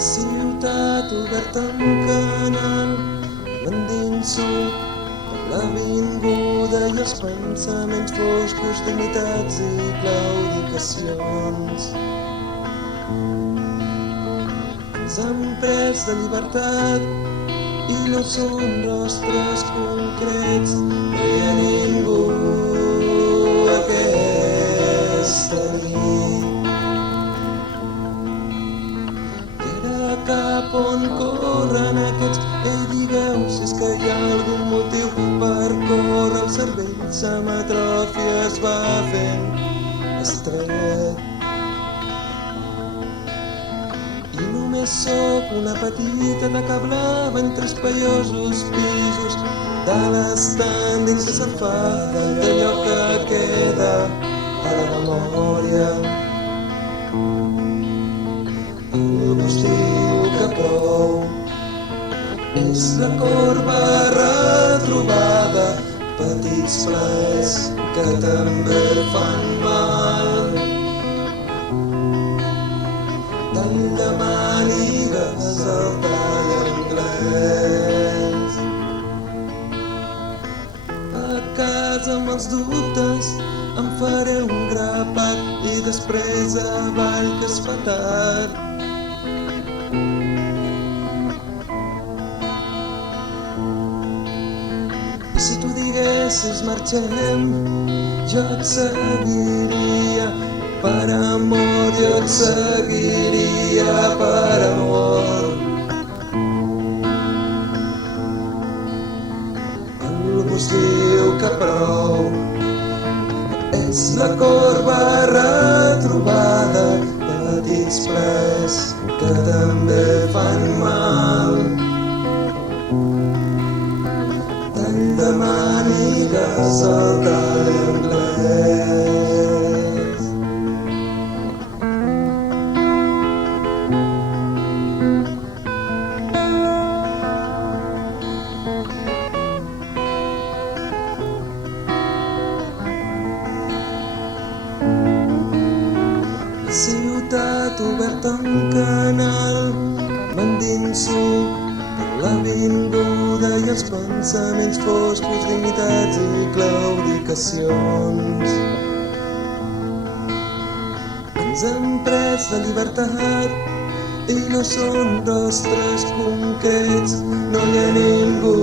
Ciutat oberta amb canal, m'endinso per l'avinguda i els pensaments foscos, dignitats i claudicacions. Ens han pres de llibertat i no són rostres concrets, no hi ha ningú aquesta nit. Cap on corren aquests? Ei, digueu si és que hi ha algun motiu per córrer. El cervell s'amatròfia, es va fent estret. I només sóc una petita taca blava entre espaiosos pisos de l'estànding sense fa d'allò que queda a la memòria. Prou. És la corba retrobada, petits plaers que també fan mal. Tall de mànigues al tall anglès. A casa amb els dubtes em faré un grapat i després avall que es fa tard. Si tu diguessis marxem, jo et seguiria per amor, jo et seguiria per amor. Algú es diu que prou, és la corba retrobada, petits plaers que també fan mal. De mànigues al tall anglès. La ciutat oberta amb canal, m'endinso per l'avinguda i els pensaments foscos, dignitats i claudicacions. Ens han pres la llibertat i no són rostres concrets, no hi ha ningú